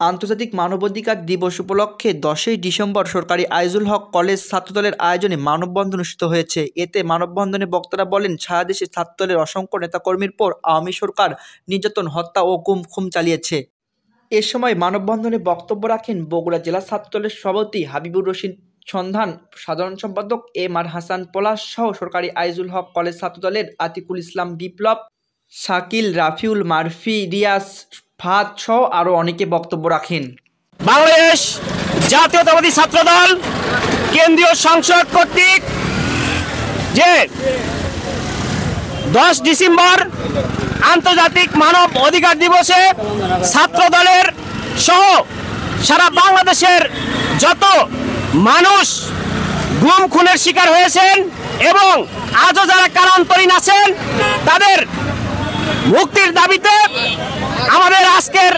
আন্তর্জাতিক মানবাধিকার দিবস উপলক্ষে 10ই ডিসেম্বর সরকারি আইজুল হক কলেজ ছাত্রদলের আয়োজনে মানববন্ধন অনুষ্ঠিত হয়েছে। এতে মানববন্ধনে বক্তারা বলেন, সারা দেশে ছাত্রদলের অসংখ্য নেতাকর্মীর পর আওয়ামী সরকার নির্যাতন, হত্যা ও গুম চালিয়েছে। এ সময় মানববন্ধনে বক্তব্য রাখেন বগুড়া জেলা ছাত্রদলের সভাপতি হাবিবুর রশিদ সন্ধান, সাধারণ সম্পাদক এম আর হাসান পলাশ সহ সরকারি আইজুল হক কলেজ ছাত্রদলের আতিকুল ইসলাম বিপ্লব, শাকিল, রাফিউল, মারফি, রিয়াজ, ফাহাদ সহ আরও অনেকে বক্তব্য রাখেন। বাংলাদেশ জাতীয়তাবাদী ছাত্রদল কেন্দ্রীয় সংসদ কর্তৃক যে 10 ডিসেম্বর আন্তর্জাতিক মানব অধিকার দিবসে ছাত্রদলের সহ সারা বাংলাদেশের যত মানুষ গুম খুনের শিকার হয়েছেন এবং আজও যারা কারান্তরীণ আছেন তাদের মুক্তির দাবিতে আমাদের আজকের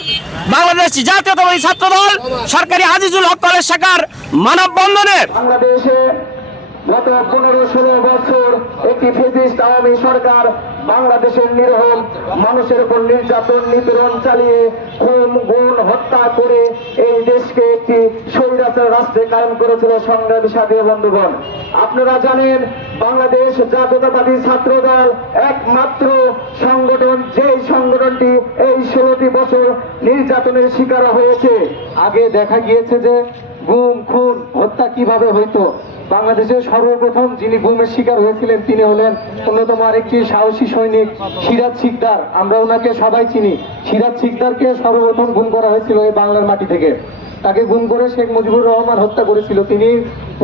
বাংলাদেশ জাতীয়তাবাদী ছাত্রদল সরকারি আজিজুল হক কলেজ শাখার মানববন্ধনে বাংলাদেশে গত 15-16 বছর একটি ফ্যাসিস্ট আওয়ামী সরকার বাংলাদেশের নিরীহ মানুষের উপর নির্যাতন নিপীড়ন চালিয়ে খুন গুম হত্যা করে এই দেশকে একটি স্বৈরাচার রাষ্ট্রে কায়েম করেছিল। সংগ্রামী সাথী বন্ধুগণ, আপনারা জানেন বাংলাদেশ জাতীয়তাবাদী ছাত্রদল একমাত্র সংগঠন, যেই সংগঠনটি এই 16টি বছর নির্যাতনের শিকার হয়েছে। আগে দেখা গিয়েছে যে গুম খুন হত্যা কিভাবে হইতো। বাংলাদেশের সর্বপ্রথম যিনি গুমের শিকার হয়েছিলেন তিনি হলেন অন্যতম আরেকটি সাহসী সৈনিক সিরাজ শিকদার। আমরা ওনাকে সবাই চিনি। সিরাজ শিকদারকে সর্বপ্রথম গুম করা হয়েছিল এই বাংলার মাটি থেকে। তাকে গুম করে শেখ মুজিবুর রহমান হত্যা করেছিল। তিনি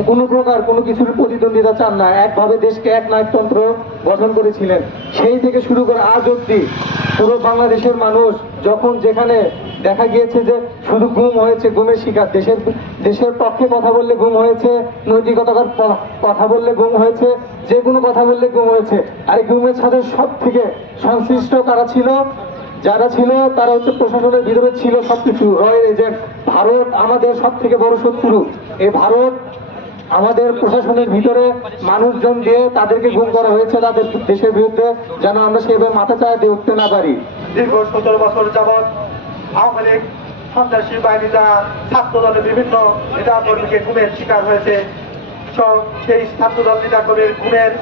কোনো প্রকার কোনো কিছুর প্রতিদ্বন্দ্বিতা চান না, একভাবে দেশকে এক নায়কতন্ত্র গঠন করেছিলেন। সেই থেকে শুরু করে আজ অব্দি পুরো বাংলাদেশের মানুষ যখন যেখানে দেখা গিয়েছে যে শুধু গুম হয়েছে, গুমের শিকার, দেশের পক্ষে কথা বললে গুম হয়েছে, নৈতিকতার কথা বললে গুম হয়েছে, যে কোনো কথা বললে গুম হয়েছে। আর এই গুমের সাথে সব থেকে সংশ্লিষ্ট তারা ছিল, যারা ছিল তারা হচ্ছে প্রশাসনের ভিতরে ছিল সবকিছু রয়্যাল এজেন্ট। ভারত আমাদের সব থেকে বড় শত্রু। এই ভারত আমাদের প্রশাসনের ভিতরে মানুষজন দিয়ে তাদেরকে গুম করা হয়েছে তাদের দেশের বিরুদ্ধে, যেন আমরা সেভাবে মাথা চাড়া দিয়ে উঠতে না পারি। দীর্ঘ 17 বছর যাবৎ আওয়ামী লীগ সন্ত্রাসী বাহিনী যারা ছাত্রদলের বিভিন্ন নেতাকর্মীকে গুমের শিকার হয়েছে, সেই ছাত্রদল নেতাকর্মীর গুমের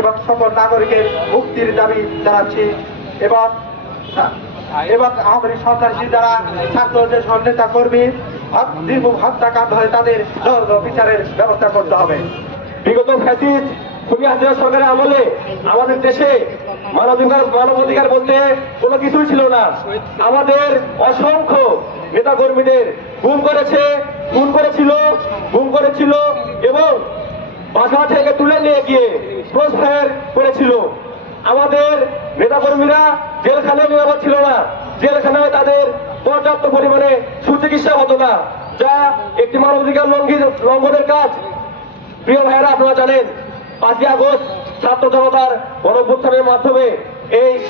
এবং সকল নাগরিকের মুক্তির দাবি জানাচ্ছি। এবং আওয়ামী লীগ সন্ত্রাসী যারা ছাত্রদের নেতা কর্মী নির্মম হত্যাকাণ্ড হয় তাদের বিচারের ব্যবস্থা করতে হবে। বিগত ফ্যাসিস্ট খুনি হাসিনা সরকারের আমলে আমাদের দেশে মানবাধিকার বলতে কোনো কিছুই ছিল না। আমাদের অসংখ্য নেতা কর্মীদের গুম করেছিল এবং বাসা থেকে তুলে নিয়ে গিয়ে ক্রস ফায়ার করেছিল। আমাদের নেতাকর্মীরা জেলখানায় নিরাপদ ছিল না, জেলখানায় তাদের পর্যাপ্ত পরিমাণে সুচিকিৎসা হতো না, যা একটি মানবাধিকার লঙ্ঘনের কাজ। প্রিয় ভাইয়েরা, আপনারা জানেন 5ই আগস্ট ছাত্র জনতার গণঅভ্যুত্থানের মাধ্যমে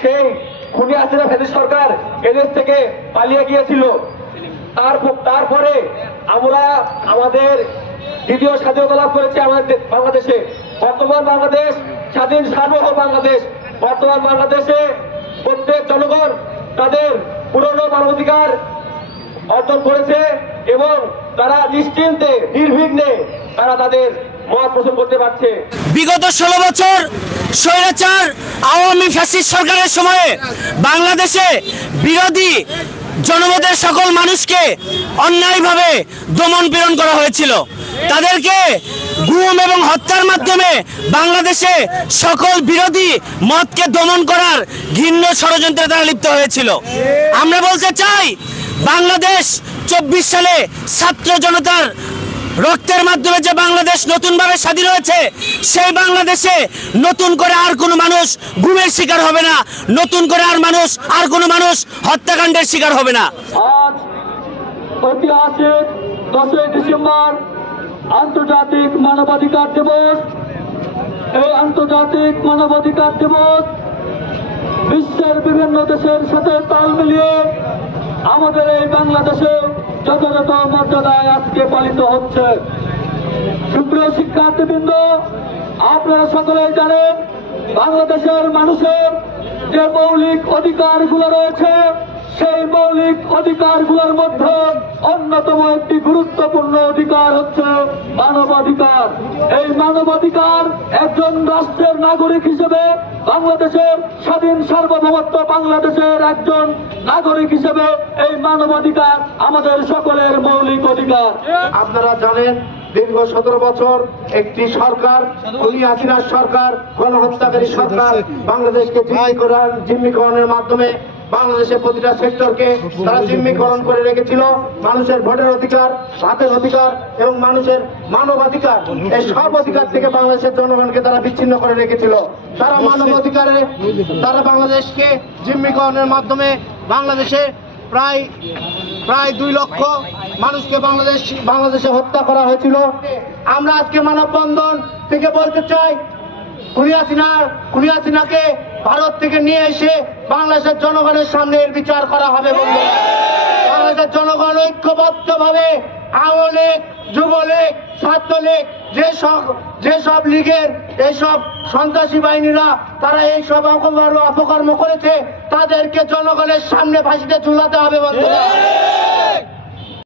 সেই খুনি হাসিনা ফ্যাসিস্ট সরকার এদেশ থেকে পালিয়ে গিয়েছিল। তারপরে আমরা আমাদের দ্বিতীয় স্বাধীনতা লাভ করেছি আমাদের বাংলাদেশে। বর্তমান বাংলাদেশ স্বাধীন সার্বভৌম বাংলাদেশ। বর্তমান বাংলাদেশে প্রত্যেক জনগণ তাদের পুরনো মানবাধিকার অর্জন করেছে এবং তারা নিশ্চিন্তে নির্বিঘ্নে তারা তাদের মত পোষণ করতে পারছে। বিগত 16 বছর স্বৈরাচার আওয়ামী ফ্যাসিস্ট সরকারের সময়ে বাংলাদেশে বিরোধী জনমতের সকল মানুষকে অন্যায়ভাবে দমন পীড়ন করা হয়েছিল। তাদেরকে গুম এবং হত্যার মাধ্যমে বাংলাদেশে সকল বিরোধী মতকে দমন করার ঘৃণ্য ষড়যন্ত্রে তারা লিপ্ত হয়েছিল। আমরা বলতে চাই, বাংলাদেশ 24 সালে ছাত্র জনতার রক্তের মাধ্যমে যে বাংলাদেশ নতুনভাবে স্বাধীন হয়েছে, সেই বাংলাদেশে নতুন করে আর কোনো মানুষ গুমের শিকার হবে না, নতুন করে আর কোনো মানুষ হত্যাকাণ্ডের শিকার হবে না। আজ ঐতিহাসিক 10ই ডিসেম্বর আন্তর্জাতিক মানবাধিকার দিবস। এই আন্তর্জাতিক মানবাধিকার দিবস বিশ্বের বিভিন্ন দেশের সাথে তাল মিলিয়ে আমাদের এই বাংলাদেশে যথাযথ মর্যাদায় আজকে পালিত হচ্ছে। সুপ্রিয় শিক্ষার্থীবৃন্দ, আপনারা সকলেই জানেন বাংলাদেশের মানুষের যে মৌলিক অধিকারগুলো রয়েছে সেই মৌলিক অধিকারগুলোর মধ্যে অন্যতম একটি গুরুত্বপূর্ণ অধিকার হচ্ছে মানবাধিকার। এই মানবাধিকার একজন রাষ্ট্রের নাগরিক হিসেবে, বাংলাদেশের স্বাধীন সার্বভৌমত্ব বাংলাদেশের একজন নাগরিক হিসেবে এই মানবাধিকার আমাদের সকলের মৌলিক অধিকার। আপনারা জানেন দীর্ঘ 17 বছর একটি সরকার, খুনি হাসিনার সরকার, গণহত্যাকারী সরকার বাংলাদেশকে জিম্মিকরণের মাধ্যমে বাংলাদেশের প্রতিটা সেক্টরকে তারা জিম্মিকরণ করে রেখেছিল। মানুষের ভোটের অধিকার, ভাতের অধিকার এবং মানুষের মানবাধিকার, এই সব অধিকার থেকে বাংলাদেশের জনগণকে তারা বিচ্ছিন্ন করে রেখেছিল। তারা মানব অধিকারে তারা বাংলাদেশকে জিম্মিকরণের মাধ্যমে বাংলাদেশে প্রায় 2 লক্ষ মানুষকে বাংলাদেশে হত্যা করা হয়েছিল। আমরা আজকে মানববন্ধন থেকে বলতে চাই, খুনি হাসিনাকে ভারত থেকে নিয়ে এসে বাংলাদেশের জনগণের সামনে এর বিচার করা হবে। বাংলাদেশের জনগণ ঐক্যবদ্ধভাবে আওয়ামী লীগ, যুবলীগ, ছাত্রলীগ, যেসব লীগের এইসব সন্ত্রাসী বাহিনীরা তারা এইসব অপকর্ম করেছে, তাদেরকে জনগণের সামনে ফাঁসিতে ঝুলাতে হবে বন্ধুরা।